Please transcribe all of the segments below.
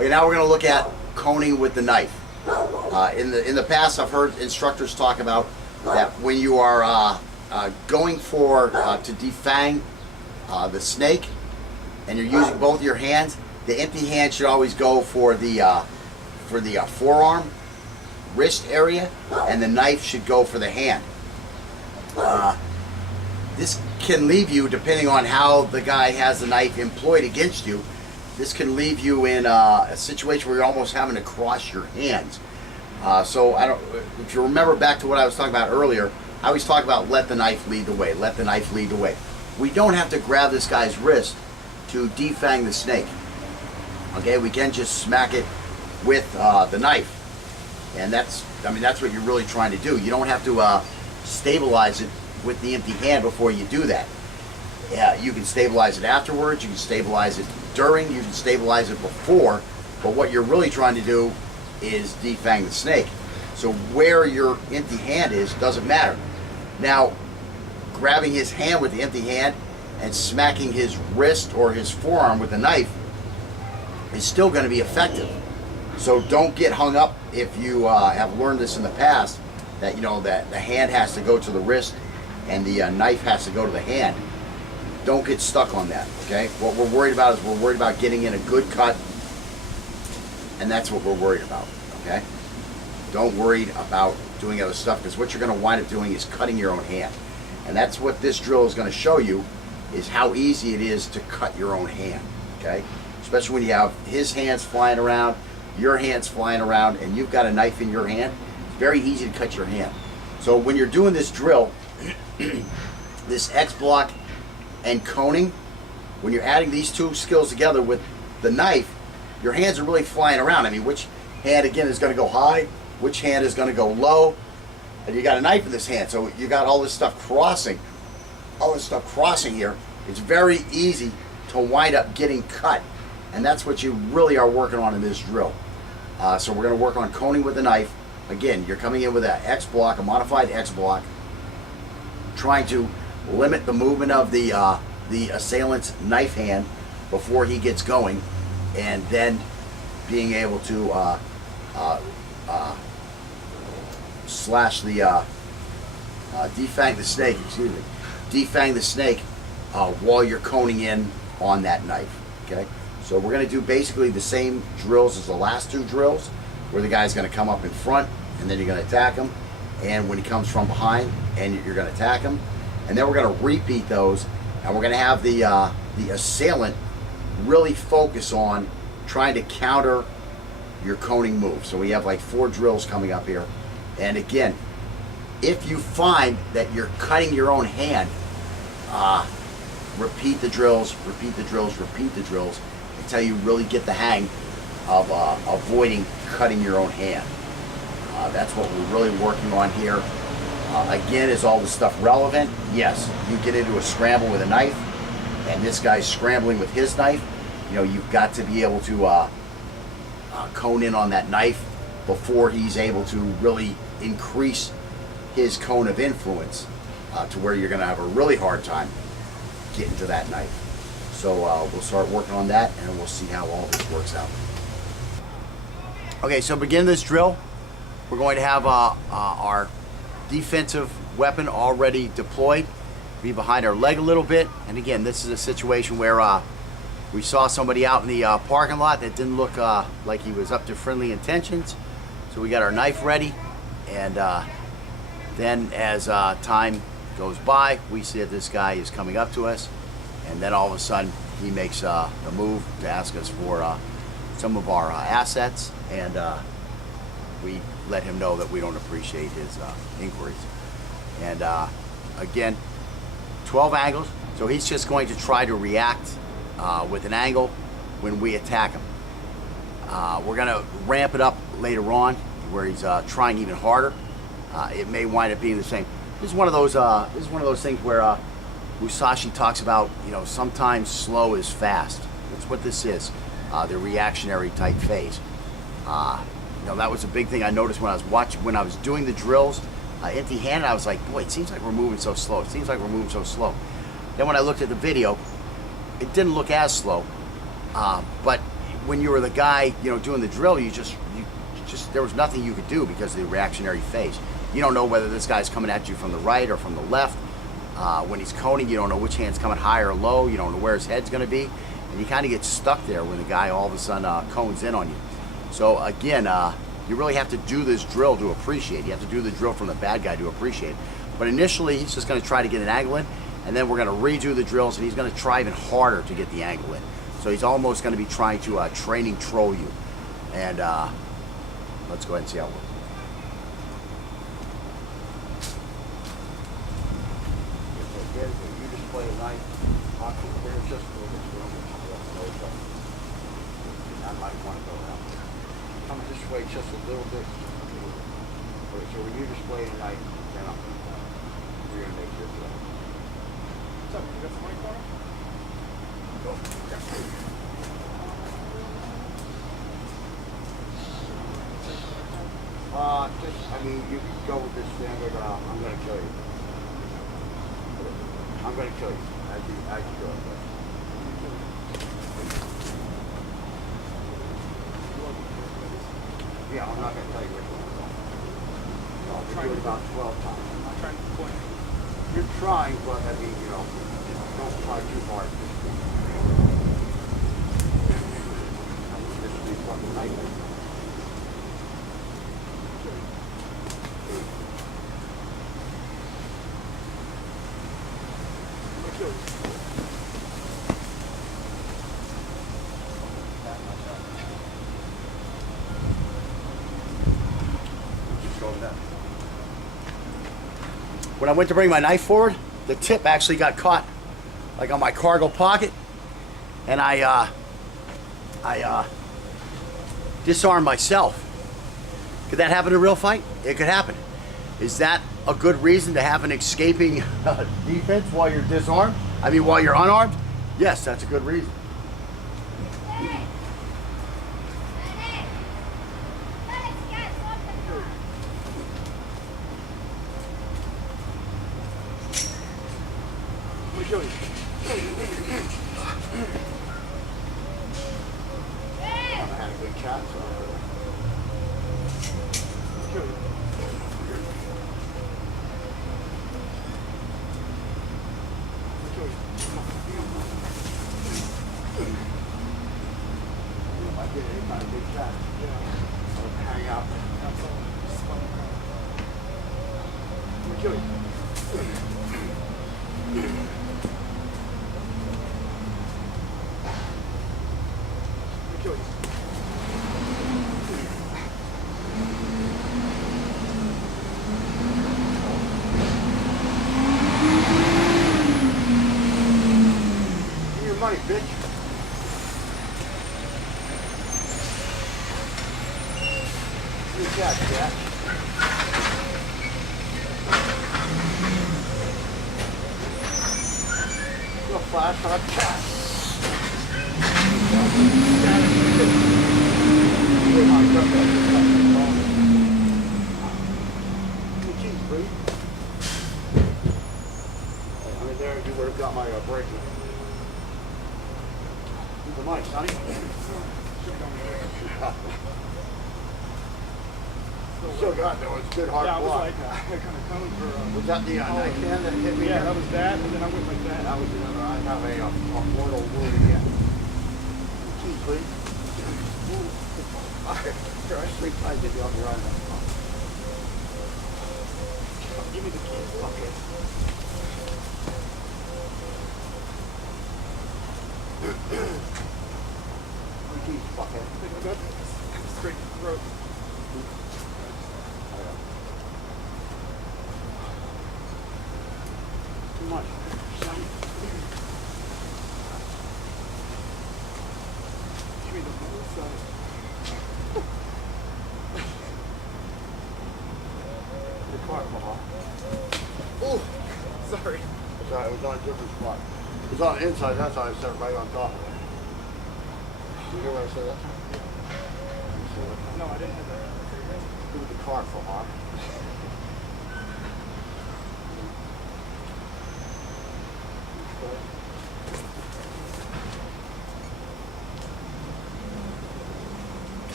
Okay, now we're going to look at coning with the knife. In the past, I've heard instructors talk about that when you are going to defang the snake, and you're using both your hands, the empty hand should always go for the forearm, wrist area, and the knife should go for the hand. This can leave you, depending on how the guy has the knife employed against you, this can leave you in a situation where you're almost having to cross your hands. So if you remember back to what I was talking about earlier, I always talk about let the knife lead the way, let the knife lead the way. We don't have to grab this guy's wrist to defang the snake. Okay, we can just smack it with the knife. And that's what you're really trying to do. You don't have to stabilize it with the empty hand before you do that. You can stabilize it afterwards, you can stabilize it during, you can stabilize it before, but what you're really trying to do is defang the snake. So where your empty hand is doesn't matter. Now, grabbing his hand with the empty hand and smacking his wrist or his forearm with a knife is still going to be effective. So don't get hung up if you have learned this in the past, that that the hand has to go to the wrist and the knife has to go to the hand. Don't get stuck on that, okay? What we're worried about is we're worried about getting in a good cut, and that's what we're worried about, okay? Don't worry about doing other stuff, because what you're going to wind up doing is cutting your own hand. And that's what this drill is going to show you, is how easy it is to cut your own hand, okay? Especially when you have his hands flying around, your hands flying around, and you've got a knife in your hand. It's very easy to cut your hand. So when you're doing this drill, this X block and coning, when you're adding these two skills together with the knife, your hands are really flying around. I mean, which hand again is going to go high, which hand is going to go low, and you got a knife in this hand, so you got all this stuff crossing here. It's very easy to wind up getting cut, and that's what you really are working on in this drill. So we're going to work on coning with the knife. Again, you're coming in with an X block, a modified X block, trying to limit the movement of the assailant's knife hand before he gets going, and then being able to slash the defang the snake. Excuse me, defang the snake while you're coning in on that knife. Okay, so we're going to do basically the same drills as the last two drills, where the guy's going to come up in front, and then you're going to attack him, and when he comes from behind, and you're going to attack him, and then we're going to repeat those, and we're going to have the assailant really focus on trying to counter your coning move. So we have like 4 drills coming up here. And again, if you find that you're cutting your own hand, repeat the drills, repeat the drills, repeat the drills until you really get the hang of avoiding cutting your own hand. That's what we're really working on here. Again, is all this stuff relevant? Yes. You get into a scramble with a knife, and this guy's scrambling with his knife, you've got to be able to cone in on that knife before he's able to really increase his cone of influence to where you're going to have a really hard time getting to that knife. So we'll start working on that, and we'll see how all this works out. Okay, so begin this drill. We're going to have our defensive weapon already deployed, be behind our leg a little bit. And again, this is a situation where we saw somebody out in the parking lot that didn't look like he was up to friendly intentions. So we got our knife ready, and then as time goes by, we see that this guy is coming up to us, and then all of a sudden he makes the move to ask us for some of our assets, and we let him know that we don't appreciate his inquiries. And again, 12 angles, so he's just going to try to react with an angle when we attack him. We're going to ramp it up later on where he's trying even harder. It may wind up being the same. This is one of those things where Musashi talks about, sometimes slow is fast. That's what this is, the reactionary type phase. That was a big thing I noticed when I was doing the drills, empty-handed. I was like, boy, it seems like we're moving so slow. It seems like we're moving so slow. Then when I looked at the video, it didn't look as slow, but when you were the guy, doing the drill, you just there was nothing you could do because of the reactionary phase. You don't know whether this guy's coming at you from the right or from the left. When he's coning, you don't know which hand's coming high or low. You don't know where his head's going to be. And you kind of get stuck there when the guy all of a sudden cones in on you. So again, you really have to do this drill to appreciate. You have to do the drill from the bad guy to appreciate. But initially, he's just going to try to get an angle in, and then we're going to redo the drills, and he's going to try even harder to get the angle in. So he's almost going to be trying to training troll you. And let's go ahead and see how it works. You display a knife, there's just a little bit of room. I might want to go around. Come this way just a little bit. So when you display a knife, then I'm going to you're going to make your play. What's up? You got some money for me? Go. You can go with this standard, I'm going to kill you. I'm going to kill you as you go. Yeah, I'm not going to tell you which one. I'll do it about 12 times. I'm not trying to point. You're trying, but don't try too hard. This will be fucking nightmare. When I went to bring my knife forward, the tip actually got caught like on my cargo pocket, and I disarmed myself. Could that happen in a real fight? It could happen. Is that a good reason to have an escaping defense while you're disarmed? I mean, while you're unarmed? Yes, that's a good reason. Show you. I had a good shot, so. Show you. Show you. If I get any kind of big shot, I'll hang out. That's all. Just spun around. Show you. Kill you. Give me your money, bitch. Give me that, Jack. Little flash on a cat. There you would have got my break. Keep the mic, Sonny. Still got there was good hard Yeah, I was block. like, kind of coming for. Was that the knife hand that hit me? Yeah, that was that, and then I went like that. That was another. I have a mortal wound again. Key, please. Here, I sleep tight. Get you off your eye. Give me the key. Okay. Keys, fuckhead. Take my gun. Straight to the throat. Too much. Give me the whole side. The car, Mama. Oh, sorry. Sorry, it was on a different spot. It was on the inside, that's how I set it right on top of it. You hear what I said that time? No, I didn't have that. Do with the car for Mark.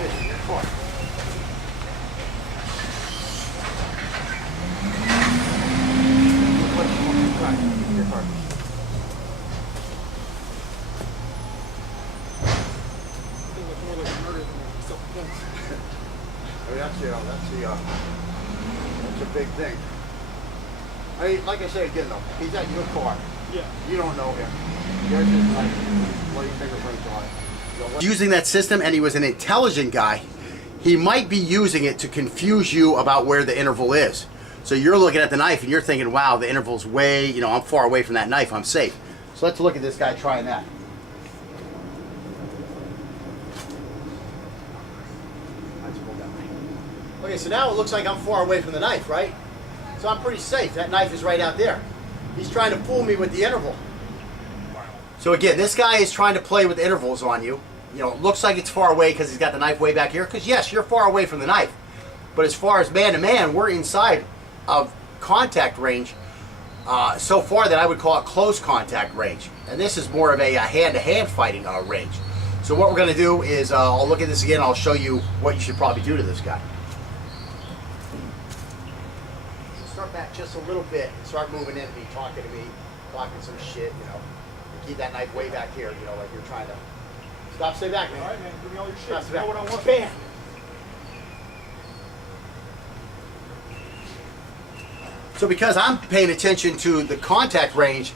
position. You're caught. Your card. I think it's more like a murder than self-defense. I mean, that's a big thing. I mean, like I say again though, he's at your car. Yeah. You don't know him. There's just like bloody fingerprints on it. Using that system, and he was an intelligent guy, he might be using it to confuse you about where the interval is. So you're looking at the knife and you're thinking, wow, the interval's way, you know, I'm far away from that knife, I'm safe. So let's look at this guy trying that. Okay, so now it looks like I'm far away from the knife, right? So I'm pretty safe. That knife is right out there. He's trying to fool me with the interval. So again, this guy is trying to play with intervals on you. You know, it looks like it's far away because he's got the knife way back here. Because yes, you're far away from the knife. But as far as man to man, we're inside of contact range. So far that I would call it close contact range. And this is more of a hand-to-hand fighting range. So what we're going to do is, I'll look at this again. I'll show you what you should probably do to this guy. Start back just a little bit and start moving into me, talking to me, talking some shit, you know. And keep that knife way back here, you know, like you're trying to. Stop, stay back, man. All right, man. Give me all your shit. Stop, You stay know back. what I want. Bam! So because I'm paying attention to the contact range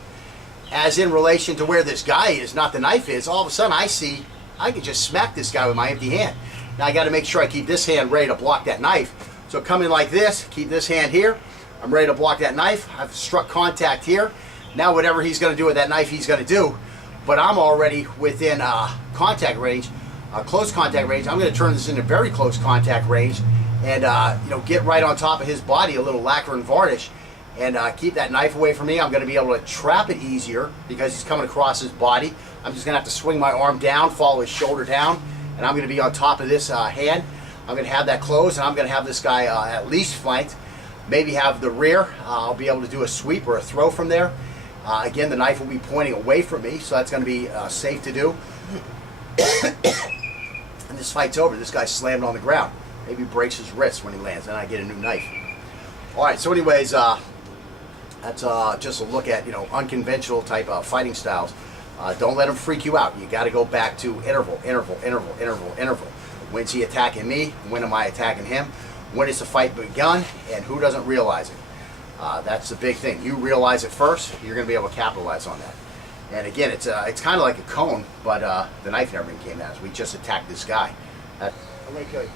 as in relation to where this guy is, not the knife is, all of a sudden I see I can just smack this guy with my empty hand. Now I got to make sure I keep this hand ready to block that knife. So come in like this, keep this hand here. I'm ready to block that knife. I've struck contact here. Now whatever he's going to do with that knife, he's going to do. But I'm already within contact range, close contact range. I'm going to turn this into very close contact range and you know, get right on top of his body, a little lacquer and varnish, and keep that knife away from me. I'm going to be able to trap it easier because he's coming across his body. I'm just going to have to swing my arm down, follow his shoulder down, and I'm going to be on top of this hand. I'm going to have that closed, and I'm going to have this guy at least flanked. Maybe have the rear. I'll be able to do a sweep or a throw from there. Again, the knife will be pointing away from me, so that's going to be safe to do. And this fight's over. This guy's slammed on the ground. Maybe breaks his wrist when he lands, and I get a new knife. All right, so anyways, that's just a look at, you know, unconventional type of fighting styles. Don't let them freak you out. You got to go back to interval, interval, interval, interval, interval. When's he attacking me? When am I attacking him? When is the fight begun? And who doesn't realize it? That's the big thing. You realize it first, you're going to be able to capitalize on that. And again, it's kind of like a cone, but the knife never even came at us. We just attacked this guy. I'm going to kill you.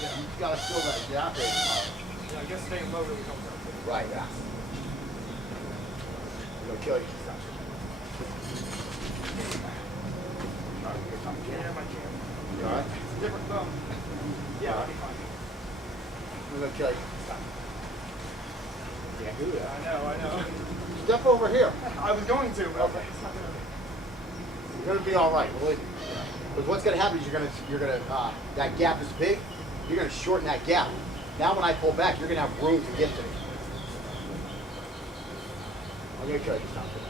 Yeah, you got to still let it get out there. Yeah, I guess staying low really helps out. Right, yeah. I'm going to kill you. Yeah, my jam. You all right? It's a different thumb. Yeah, I'll be fine. I'm going to kill you. Can't do that. I know. Step over here. I was going to, but I was like, it's not going to. You're gonna be all right, believe me. Because what's gonna happen is you're gonna that gap is big. You're gonna shorten that gap. Now when I pull back, you're gonna have room to get to me. I'm gonna kill you. Stop it.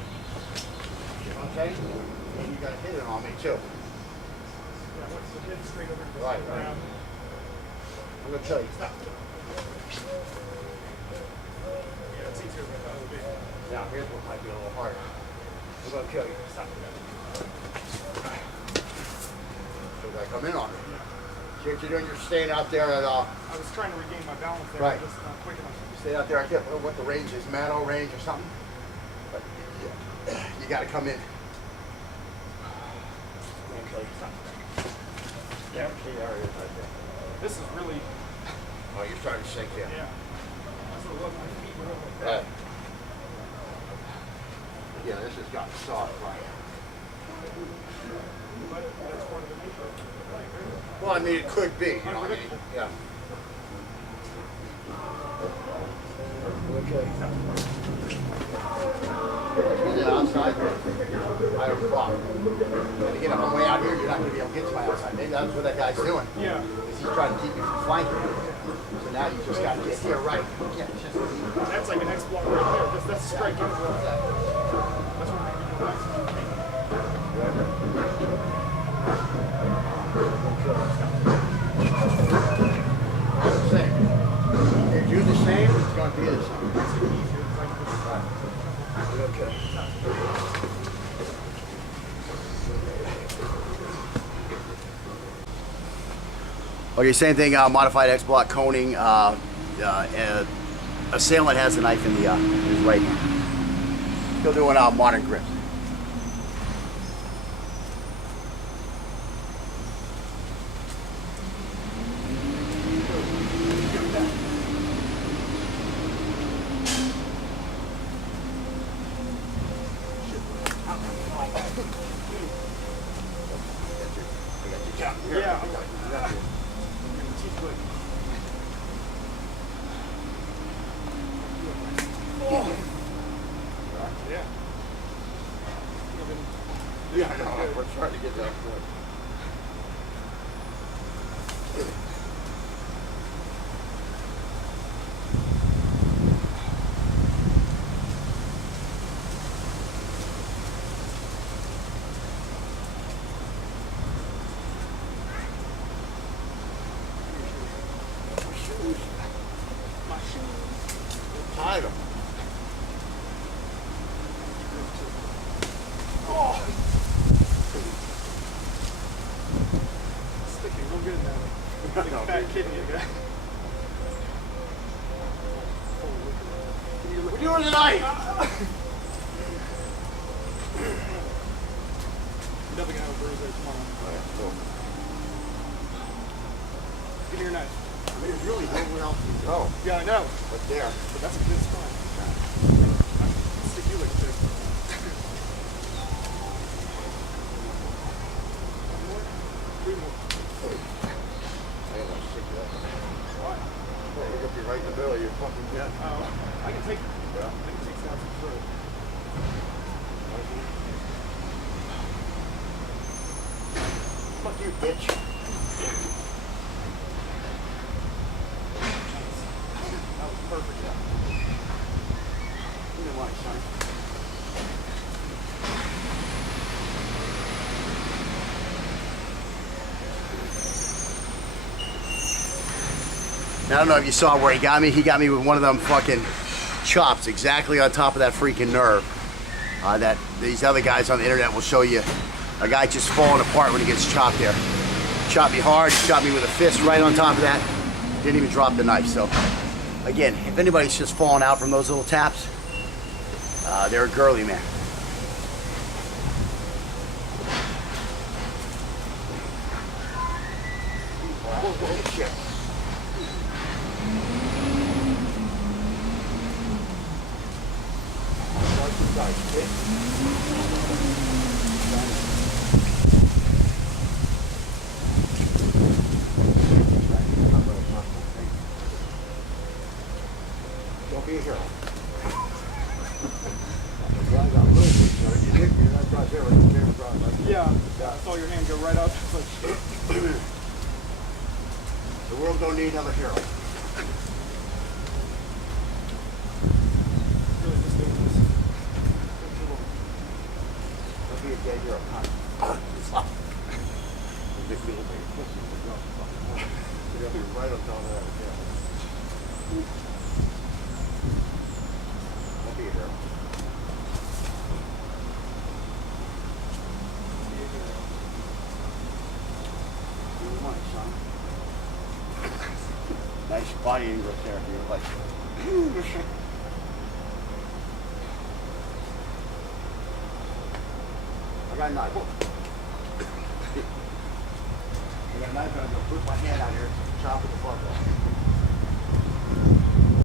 Okay? And you gotta hit it on me too. Yeah, what's the hit straight over to the Right. ground. I'm gonna kill you. Stop. Yeah, it's easier with that big. Now here's what might be a little harder. I'm gonna kill you. Stop. So I come in on it. See what you're doing? You're staying out there at I was trying to regain my balance there, Right. just not quick enough. stay out there. I can't remember what the range is, Mano range or something. But you got to come in. Yeah, see, there it is right there. This is really, Oh, you're starting to shake there. yeah. That's what it was. My feet were up like Right. that. Yeah, this has got soft right. But that's part of the nature of it. Like, Well, I mean, it could be, you know what I mean? Yeah. Okay. Is it outside? I have a problem. And again, if I'm way out here, you're not going to be able to get to my outside. Maybe that's what that guy's doing. yeah. Is he's trying to keep me from flanking. So now you just got to get here right. Yeah, just That's like an X block right there. That's a strike in block. That's what we do. Okay, same thing. Modified X block coning. Assailant has the knife in his right hand. Still doing modern grips. Yeah. Yeah. Yeah, I know. We're trying to get that point. My shoes. Tied them. Oh. Sticking real good in that. Like a fat kidney again. What are you doing tonight? Definitely gonna have a bruise there tomorrow. Give me your knife. There's really nowhere else to go Yeah, I know. but there. But that's a good spot. I'll stick you like a pig. One more? 3 more. I ain't gonna stick that. Why? Well, you're gonna be right in the middle of your fucking jet. Oh, I can take down some throat. Fuck you, bitch. That was perfect. You know why, son? Now, I don't know if you saw where he got me. He got me with one of them fucking chops exactly on top of that freaking nerve. That these other guys on the internet will show you a guy just falling apart when he gets chopped there. Chopped me hard, he chopped me with a fist right on top of that. Didn't even drop the knife. So, again, if anybody's just falling out from those little taps, they're a girly man. Oh, shit. Don't be a hero. Yeah, I saw your hand go right up. Like, The world don't need another hero. really just doing this. Don't be a dead hero. Right on top of that. Don't be a hero. Do you want, son? Nice body English there. You're like, I got a knife. I got a knife. I'm gonna put my hand out here, chop it the fuck off.